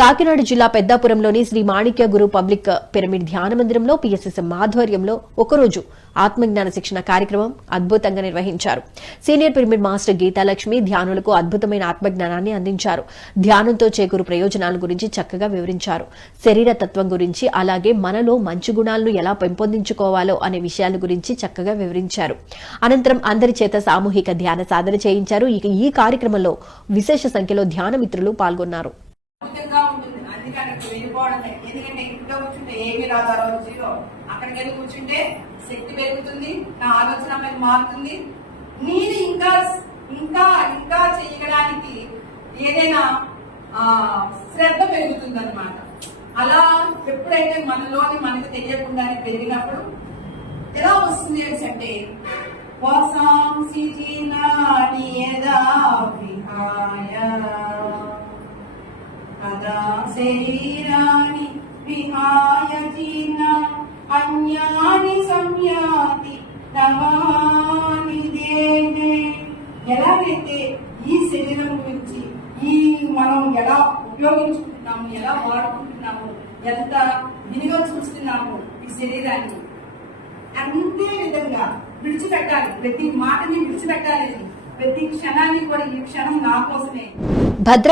కాకినాడ జిల్లా పెద్దాపురంలోని శ్రీ మాణిక్య గురు public pyramid ధ్యాన మందిరంలో పీఎస్ఎస్ఎం ఆధ్వర్యంలో ఒకరోజు ఆత్మజ్ఞాన శిక్షణ కార్యక్రమం అద్భుతంగా నిర్వహించారు. సీనియర్ పిరమిడ్ మాస్టర్ గీతాలక్ష్మి ధ్యానులకు అద్భుతమైన ఆత్మజ్ఞానాన్ని అందించారు. ధ్యానంతో చేకూరు ప్రయోజనాల గురించి చక్కగా వివరించారు. శరీర తత్వం గురించి, అలాగే మనలో మంచి గుణాలను ఎలా పెంపొందించుకోవాలో అనే విషయాల గురించి చక్కగా వివరించారు. అనంతరం అందరి చేత సామూహిక ధ్యాన సాధన చేయించారు. ఇక ఈ కార్యక్రమంలో విశేష సంఖ్యలో ధ్యాన మిత్రులు పాల్గొన్నారు. ఎందుకంటే ఇంట్లో కూర్చుంటే ఏమి రాదు, ఆ రోజు జీరో. అక్కడికి వెళ్ళి కూర్చుంటే శక్తి పెరుగుతుంది, నా ఆలోచన అనేది మారుతుంది. నేను ఇంకా ఇంకా ఇంకా చేయడానికి ఏదైనా శ్రద్ధ పెరుగుతుంది అనమాట. అలా ఎప్పుడైతే మనలోని మనకు తెలియకుండానే పెరిగినప్పుడు ఎలా వస్తుంది అంటే వాసాంసి జీర్ణాని యదా విహాయ తదా శరీరాని విహాయ జీర్ణ అన్యాని సంయాతి నవాని దేహే. ఎలాగైతే ఈ శరీరం గురించి ఈ మనం ఎలా ఉపయోగించుకుంటున్నాము, ఎలా వాడుకుంటున్నాము, ఎంత వినిగా చూస్తున్నాము ఈ శరీరాన్ని, అంతే విధంగా విడిచిపెట్టాలి. ప్రతి మాటని విడిచిపెట్టాలి. ప్రతి క్షణాన్ని కూడా ఈ క్షణం నా కోసమే.